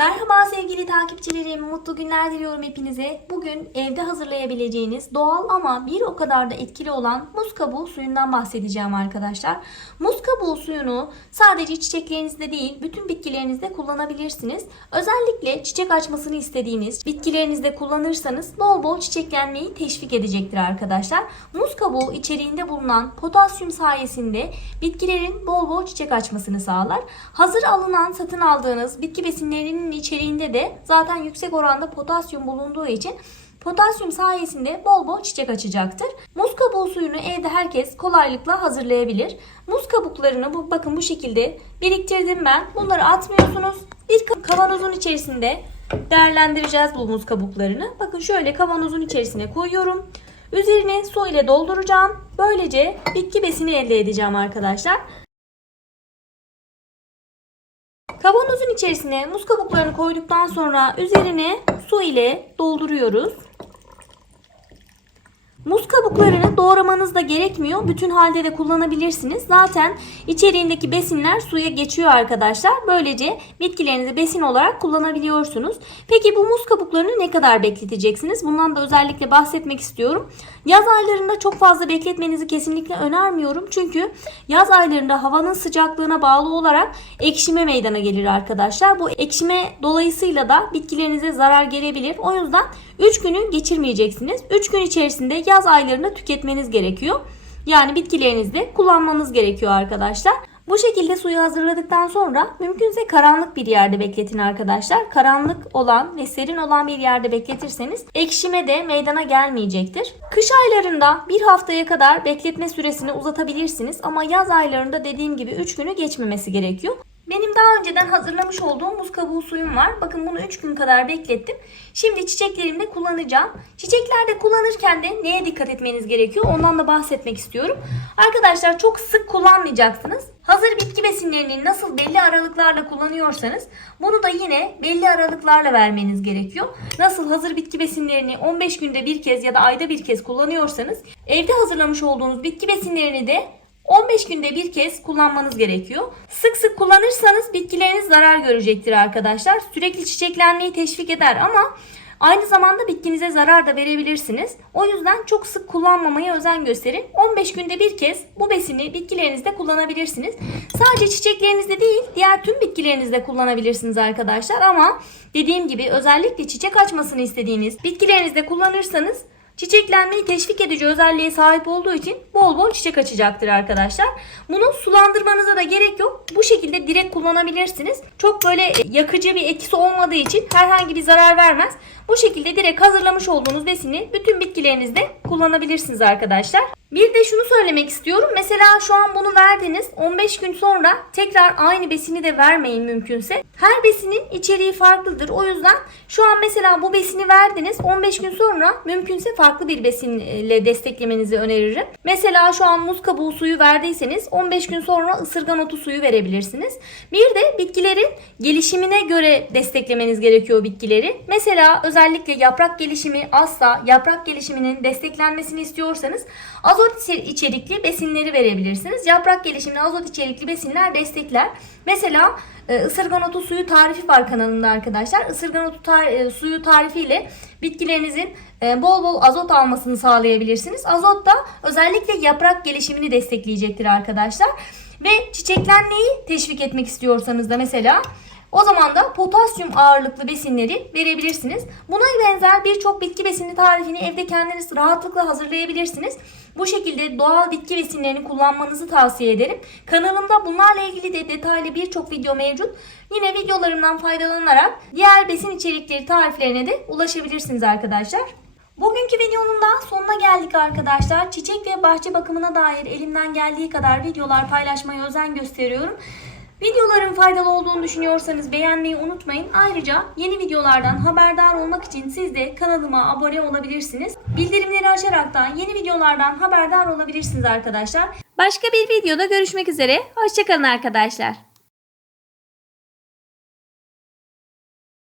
Merhaba sevgili takipçilerim, mutlu günler diliyorum hepinize. Bugün evde hazırlayabileceğiniz doğal ama bir o kadar da etkili olan muz kabuğu suyundan bahsedeceğim arkadaşlar. Muz kabuğu suyunu sadece çiçeklerinizde değil, bütün bitkilerinizde kullanabilirsiniz. Özellikle çiçek açmasını istediğiniz bitkilerinizde kullanırsanız bol bol çiçeklenmeyi teşvik edecektir arkadaşlar. Muz kabuğu içeriğinde bulunan potasyum sayesinde bitkilerin bol bol çiçek açmasını sağlar. Hazır alınan, satın aldığınız bitki besinlerinin içeriğinde de zaten yüksek oranda potasyum bulunduğu için potasyum sayesinde bol bol çiçek açacaktır. Muz kabuğu suyunu evde herkes kolaylıkla hazırlayabilir. Muz kabuklarını bu bakın bu şekilde biriktirdim ben. Bunları atmıyorsunuz. Bir kavanozun içerisinde değerlendireceğiz bu muz kabuklarını. Bakın şöyle kavanozun içerisine koyuyorum. Üzerine su ile dolduracağım. Böylece bitki besini elde edeceğim arkadaşlar. İçerisine muz kabuklarını koyduktan sonra üzerine su ile dolduruyoruz. Muz kabuklarını doğramanız da gerekmiyor. Bütün halde de kullanabilirsiniz. Zaten içeriğindeki besinler suya geçiyor arkadaşlar. Böylece bitkilerinizi besin olarak kullanabiliyorsunuz. Peki bu muz kabuklarını ne kadar bekleteceksiniz? Bundan da özellikle bahsetmek istiyorum. Yaz aylarında çok fazla bekletmenizi kesinlikle önermiyorum. Çünkü yaz aylarında havanın sıcaklığına bağlı olarak ekşime meydana gelir arkadaşlar. Bu ekşime dolayısıyla da bitkilerinize zarar gelebilir. O yüzden 3 günü geçirmeyeceksiniz. 3 gün içerisinde yaz aylarında tüketmeniz gerekiyor. Yani bitkilerinizde kullanmanız gerekiyor arkadaşlar. Bu şekilde suyu hazırladıktan sonra mümkünse karanlık bir yerde bekletin arkadaşlar. Karanlık olan ve serin olan bir yerde bekletirseniz ekşime de meydana gelmeyecektir. Kış aylarında bir haftaya kadar bekletme süresini uzatabilirsiniz ama yaz aylarında dediğim gibi 3 günü geçmemesi gerekiyor. Benim daha önceden hazırlamış olduğum muz kabuğu suyum var. Bakın bunu 3 gün kadar beklettim. Şimdi çiçeklerimde kullanacağım. Çiçeklerde kullanırken de neye dikkat etmeniz gerekiyor? Ondan da bahsetmek istiyorum. Arkadaşlar çok sık kullanmayacaksınız. Hazır bitki besinlerini nasıl belli aralıklarla kullanıyorsanız bunu da yine belli aralıklarla vermeniz gerekiyor. Nasıl hazır bitki besinlerini 15 günde bir kez ya da ayda bir kez kullanıyorsanız evde hazırlamış olduğunuz bitki besinlerini de 15 günde bir kez kullanmanız gerekiyor. Sık sık kullanırsanız bitkileriniz zarar görecektir arkadaşlar. Sürekli çiçeklenmeyi teşvik eder ama aynı zamanda bitkinize zarar da verebilirsiniz. O yüzden çok sık kullanmamaya özen gösterin. 15 günde bir kez bu besini bitkilerinizde kullanabilirsiniz. Sadece çiçeklerinizde değil diğer tüm bitkilerinizde kullanabilirsiniz arkadaşlar ama dediğim gibi özellikle çiçek açmasını istediğiniz bitkilerinizde kullanırsanız çiçeklenmeyi teşvik edici özelliğe sahip olduğu için bol bol çiçek açacaktır arkadaşlar. Bunu sulandırmanıza da gerek yok. Bu şekilde direkt kullanabilirsiniz. Çok böyle yakıcı bir etkisi olmadığı için herhangi bir zarar vermez. Bu şekilde direkt hazırlamış olduğunuz besini bütün bitkilerinizde kullanabilirsiniz arkadaşlar. Bir de şunu söylemek istiyorum. Mesela şu an bunu verdiniz. 15 gün sonra tekrar aynı besini de vermeyin mümkünse. Her besinin içeriği farklıdır. O yüzden şu an mesela bu besini verdiniz. 15 gün sonra mümkünse farklı bir besinle desteklemenizi öneririm. Mesela şu an muz kabuğu suyu verdiyseniz 15 gün sonra ısırgan otu suyu verebilirsiniz. Bir de bitkilerin gelişimine göre desteklemeniz gerekiyor bitkileri. Mesela özellikle yaprak gelişimi azsa yaprak gelişiminin desteklenmesini istiyorsanız azot içerikli besinleri verebilirsiniz. Yaprak gelişimine azot içerikli besinler destekler. Mesela e, ısırgan otu suyu tarifi var kanalımda arkadaşlar. Isırgan otu tar e, suyu tarifiyle bitkilerinizin e, bol bol azot almasını sağlayabilirsiniz. Azot da özellikle yaprak gelişimini destekleyecektir arkadaşlar. Ve çiçeklenmeyi teşvik etmek istiyorsanız da mesela o zaman da potasyum ağırlıklı besinleri verebilirsiniz. Buna benzer birçok bitki besini tarifini evde kendiniz rahatlıkla hazırlayabilirsiniz. Bu şekilde doğal bitki besinlerini kullanmanızı tavsiye ederim. Kanalımda bunlarla ilgili de detaylı birçok video mevcut. Yine videolarımdan faydalanarak diğer besin içerikleri tariflerine de ulaşabilirsiniz arkadaşlar. Bugünkü videonun da sonuna geldik arkadaşlar. Çiçek ve bahçe bakımına dair elimden geldiği kadar videolar paylaşmaya özen gösteriyorum. Videoların faydalı olduğunu düşünüyorsanız beğenmeyi unutmayın. Ayrıca yeni videolardan haberdar olmak için siz de kanalıma abone olabilirsiniz. Bildirimleri açarak da yeni videolardan haberdar olabilirsiniz arkadaşlar. Başka bir videoda görüşmek üzere. Hoşçakalın arkadaşlar.